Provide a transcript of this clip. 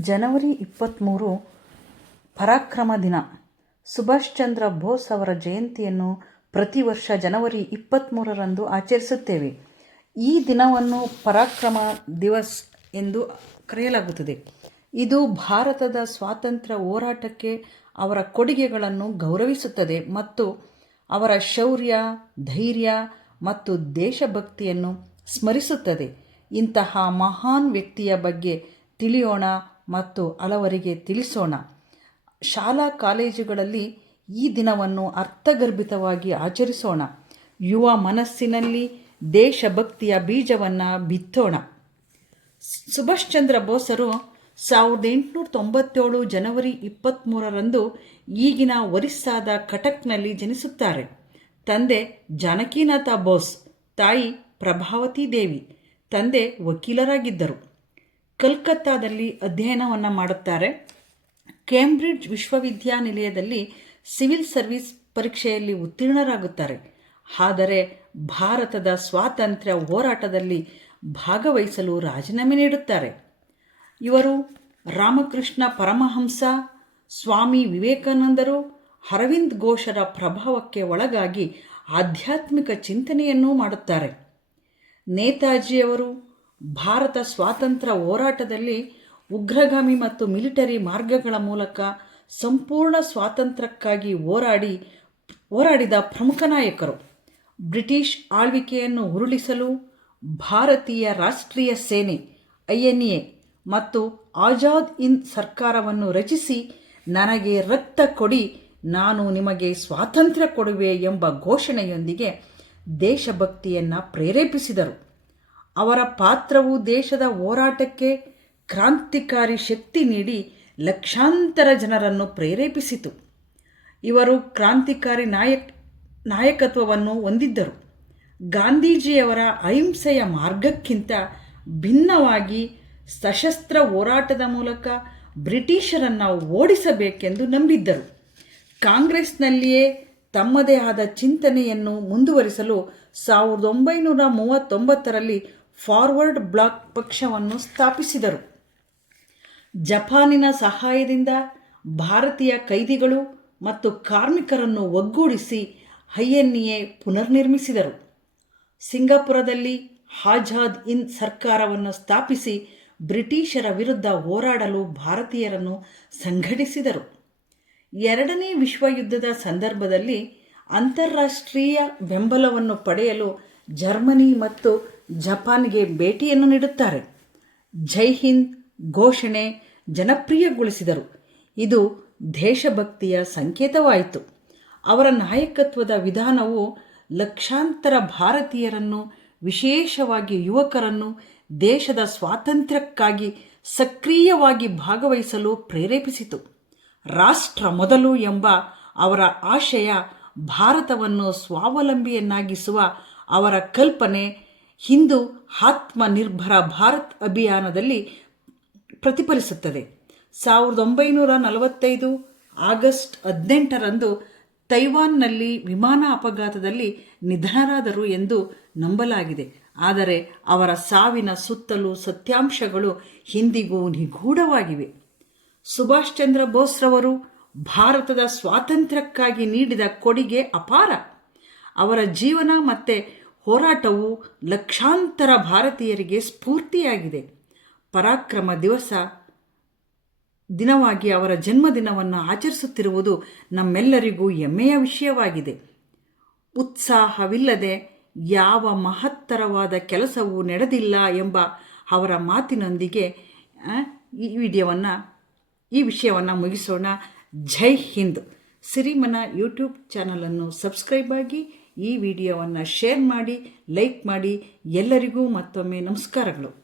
ಜನವರಿ ಇಪ್ಪತ್ತ್ಮೂರು ಪರಾಕ್ರಮ ದಿನ. ಸುಭಾಷ್ ಚಂದ್ರ ಬೋಸ್ ಅವರ ಜಯಂತಿಯನ್ನು ಪ್ರತಿ ವರ್ಷ ಜನವರಿ ಇಪ್ಪತ್ತ್ಮೂರರಂದು ಆಚರಿಸುತ್ತೇವೆ. ಈ ದಿನವನ್ನು ಪರಾಕ್ರಮ ದಿವಸ್ ಎಂದು ಕರೆಯಲಾಗುತ್ತದೆ. ಇದು ಭಾರತದ ಸ್ವಾತಂತ್ರ್ಯ ಹೋರಾಟಕ್ಕೆ ಅವರ ಕೊಡುಗೆಗಳನ್ನು ಗೌರವಿಸುತ್ತದೆ ಮತ್ತು ಅವರ ಶೌರ್ಯ, ಧೈರ್ಯ ಮತ್ತು ದೇಶಭಕ್ತಿಯನ್ನು ಸ್ಮರಿಸುತ್ತದೆ. ಇಂತಹ ಮಹಾನ್ ವ್ಯಕ್ತಿಯ ಬಗ್ಗೆ ತಿಳಿಯೋಣ. ಮತ್ತು ಹಲವರಿಗೆ ತಿಳಿಸೋಣ. ಶಾಲಾ ಕಾಲೇಜುಗಳಲ್ಲಿ ಈ ದಿನವನ್ನು ಅರ್ಥಗರ್ಭಿತವಾಗಿ ಆಚರಿಸೋಣ. ಯುವ ಮನಸ್ಸಿನಲ್ಲಿ ದೇಶಭಕ್ತಿಯ ಬೀಜವನ್ನು ಬಿತ್ತೋಣ. ಸುಭಾಷ್ ಚಂದ್ರ ಬೋಸರು ಸಾವಿರದ ಎಂಟುನೂರ ತೊಂಬತ್ತೇಳು ಜನವರಿ ಇಪ್ಪತ್ತ್ಮೂರರಂದು ಈಗಿನ ಒರಿಸ್ಸಾದ ಕಟಕ್ನಲ್ಲಿ ಜನಿಸುತ್ತಾರೆ. ತಂದೆ ಜಾನಕಿನಾಥ ಬೋಸ್, ತಾಯಿ ಪ್ರಭಾವತಿ ದೇವಿ, ತಂದೆ ವಕೀಲರಾಗಿದ್ದರು. ಕಲ್ಕತ್ತಾದಲ್ಲಿ ಅಧ್ಯಯನವನ್ನು ಮಾಡುತ್ತಾರೆ. ಕೇಂಬ್ರಿಡ್ಜ್ ವಿಶ್ವವಿದ್ಯಾನಿಲಯದಲ್ಲಿ ಸಿವಿಲ್ ಸರ್ವಿಸ್ ಪರೀಕ್ಷೆಯಲ್ಲಿ ಉತ್ತೀರ್ಣರಾಗುತ್ತಾರೆ. ಆದರೆ ಭಾರತದ ಸ್ವಾತಂತ್ರ್ಯ ಹೋರಾಟದಲ್ಲಿ ಭಾಗವಹಿಸಲು ರಾಜೀನಾಮೆ ನೀಡುತ್ತಾರೆ. ಇವರು ರಾಮಕೃಷ್ಣ ಪರಮಹಂಸ, ಸ್ವಾಮಿ ವಿವೇಕಾನಂದರು, ಅರವಿಂದ್ ಘೋಷರ ಪ್ರಭಾವಕ್ಕೆ ಒಳಗಾಗಿ ಆಧ್ಯಾತ್ಮಿಕ ಚಿಂತನೆಯನ್ನೂ ಮಾಡುತ್ತಾರೆ. ನೇತಾಜಿಯವರು ಭಾರತ ಸ್ವಾತಂತ್ರ್ಯ ಹೋರಾಟದಲ್ಲಿ ಉಗ್ರಗಾಮಿ ಮತ್ತು ಮಿಲಿಟರಿ ಮಾರ್ಗಗಳ ಮೂಲಕ ಸಂಪೂರ್ಣ ಸ್ವಾತಂತ್ರ್ಯಕ್ಕಾಗಿ ಹೋರಾಡಿ, ಹೋರಾಡಿದ ಪ್ರಮುಖ ನಾಯಕರು. ಬ್ರಿಟಿಷ್ ಆಳ್ವಿಕೆಯನ್ನು ಉರುಳಿಸಲು ಭಾರತೀಯ ರಾಷ್ಟ್ರೀಯ ಸೇನೆ ಐ ಎನ್ ಎ ಮತ್ತು ಆಜಾದ್ ಹಿಂದ್ ಸರ್ಕಾರವನ್ನು ರಚಿಸಿ, ನನಗೆ ರಕ್ತ ಕೊಡಿ, ನಾನು ನಿಮಗೆ ಸ್ವಾತಂತ್ರ್ಯ ಕೊಡುವೆ ಎಂಬ ಘೋಷಣೆಯೊಂದಿಗೆ ದೇಶಭಕ್ತಿಯನ್ನು ಪ್ರೇರೇಪಿಸಿದರು. ಅವರ ಪಾತ್ರವು ದೇಶದ ಹೋರಾಟಕ್ಕೆ ಕ್ರಾಂತಿಕಾರಿ ಶಕ್ತಿ ನೀಡಿ ಲಕ್ಷಾಂತರ ಜನರನ್ನು ಪ್ರೇರೇಪಿಸಿತು. ಇವರು ಕ್ರಾಂತಿಕಾರಿ ನಾಯಕ್, ನಾಯಕತ್ವವನ್ನು ಹೊಂದಿದ್ದರು. ಗಾಂಧೀಜಿಯವರ ಅಹಿಂಸೆಯ ಮಾರ್ಗಕ್ಕಿಂತ ಭಿನ್ನವಾಗಿ ಸಶಸ್ತ್ರ ಹೋರಾಟದ ಮೂಲಕ ಬ್ರಿಟಿಷರನ್ನು ಓಡಿಸಬೇಕೆಂದು ನಂಬಿದ್ದರು. ಕಾಂಗ್ರೆಸ್ನಲ್ಲಿಯೇ ತಮ್ಮದೇ ಆದ ಚಿಂತನೆಯನ್ನು ಮುಂದುವರಿಸಲು ಸಾವಿರದ ಒಂಬೈನೂರ ಮೂವತ್ತೊಂಬತ್ತರಲ್ಲಿ ಫಾರ್ವರ್ಡ್ ಬ್ಲಾಕ್ ಪಕ್ಷವನ್ನು ಸ್ಥಾಪಿಸಿದರು. ಜಪಾನಿನ ಸಹಾಯದಿಂದ ಭಾರತೀಯ ಕೈದಿಗಳು ಮತ್ತು ಕಾರ್ಮಿಕರನ್ನು ಒಗ್ಗೂಡಿಸಿ ಹೈಎನ್ಎ ಪುನರ್ನಿರ್ಮಿಸಿದರು. ಸಿಂಗಾಪುರದಲ್ಲಿ ಹಾಜಾದ್ ಇನ್ ಸರ್ಕಾರವನ್ನು ಸ್ಥಾಪಿಸಿ ಬ್ರಿಟಿಷರ ವಿರುದ್ಧ ಹೋರಾಡಲು ಭಾರತೀಯರನ್ನು ಸಂಘಟಿಸಿದರು. ಎರಡನೇ ವಿಶ್ವಯುದ್ಧದ ಸಂದರ್ಭದಲ್ಲಿ ಅಂತಾರಾಷ್ಟ್ರೀಯ ಬೆಂಬಲವನ್ನು ಪಡೆಯಲು ಜರ್ಮನಿ ಮತ್ತು ಜಪಾನ್ಗೆ ಭೇಟಿಯನ್ನು ನೀಡುತ್ತಾರೆ. ಜೈ ಹಿಂದ್ ಘೋಷಣೆ ಜನಪ್ರಿಯಗೊಳಿಸಿದರು. ಇದು ದೇಶಭಕ್ತಿಯ ಸಂಕೇತವಾಯಿತು. ಅವರ ನಾಯಕತ್ವದ ವಿಧಾನವು ಲಕ್ಷಾಂತರ ಭಾರತೀಯರನ್ನು, ವಿಶೇಷವಾಗಿ ಯುವಕರನ್ನು ದೇಶದ ಸ್ವಾತಂತ್ರ್ಯಕ್ಕಾಗಿ ಸಕ್ರಿಯವಾಗಿ ಭಾಗವಹಿಸಲು ಪ್ರೇರೇಪಿಸಿತು. ರಾಷ್ಟ್ರ ಮೊದಲು ಎಂಬ ಅವರ ಆಶಯ ಭಾರತವನ್ನು ಸ್ವಾವಲಂಬಿಯನ್ನಾಗಿಸುವ ಅವರ ಕಲ್ಪನೆ ಹಿಂದೂ ಆತ್ಮನಿರ್ಭರ ಭಾರತ್ ಅಭಿಯಾನದಲ್ಲಿ ಪ್ರತಿಫಲಿಸುತ್ತದೆ. ಸಾವಿರದ ಒಂಬೈನೂರ ನಲವತ್ತೈದು ಆಗಸ್ಟ್ ಹದಿನೆಂಟರಂದು ತೈವಾನ್ನಲ್ಲಿ ವಿಮಾನ ಅಪಘಾತದಲ್ಲಿ ನಿಧನರಾದರು ಎಂದು ನಂಬಲಾಗಿದೆ. ಆದರೆ ಅವರ ಸಾವಿನ ಸುತ್ತಲೂ ಸತ್ಯಾಂಶಗಳು ಹಿಂದಿಗೂ ನಿಗೂಢವಾಗಿವೆ. ಸುಭಾಷ್ ಚಂದ್ರ ಬೋಸ್ರವರು ಭಾರತದ ಸ್ವಾತಂತ್ರ್ಯಕ್ಕಾಗಿ ನೀಡಿದ ಕೊಡುಗೆ ಅಪಾರ. ಅವರ ಜೀವನ ಮತ್ತು ಹೋರಾಟವು ಲಕ್ಷಾಂತರ ಭಾರತೀಯರಿಗೆ ಸ್ಫೂರ್ತಿಯಾಗಿದೆ. ಪರಾಕ್ರಮ ದಿವಸ ದಿನವಾಗಿ ಅವರ ಜನ್ಮದಿನವನ್ನು ಆಚರಿಸುತ್ತಿರುವುದು ನಮ್ಮೆಲ್ಲರಿಗೂ ಹೆಮ್ಮೆಯ ವಿಷಯವಾಗಿದೆ. ಉತ್ಸಾಹವಿಲ್ಲದೆ ಯಾವ ಮಹತ್ತರವಾದ ಕೆಲಸವೂ ನಡೆದಿಲ್ಲ ಎಂಬ ಅವರ ಮಾತಿನೊಂದಿಗೆ ಈ ವಿಡಿಯೋವನ್ನು, ಈ ವಿಷಯವನ್ನು ಮುಗಿಸೋಣ. ಜೈ ಹಿಂದ್. ಸಿರಿಮನ ಯೂಟ್ಯೂಬ್ ಚಾನಲನ್ನು ಸಬ್ಸ್ಕ್ರೈಬ್ ಆಗಿ ಈ ವಿಡಿಯೋವನ್ನು ಶೇರ್ ಮಾಡಿ ಲೈಕ್ ಮಾಡಿ ಎಲ್ಲರಿಗೂ ಮತ್ತೊಮ್ಮೆ ನಮಸ್ಕಾರಗಳು.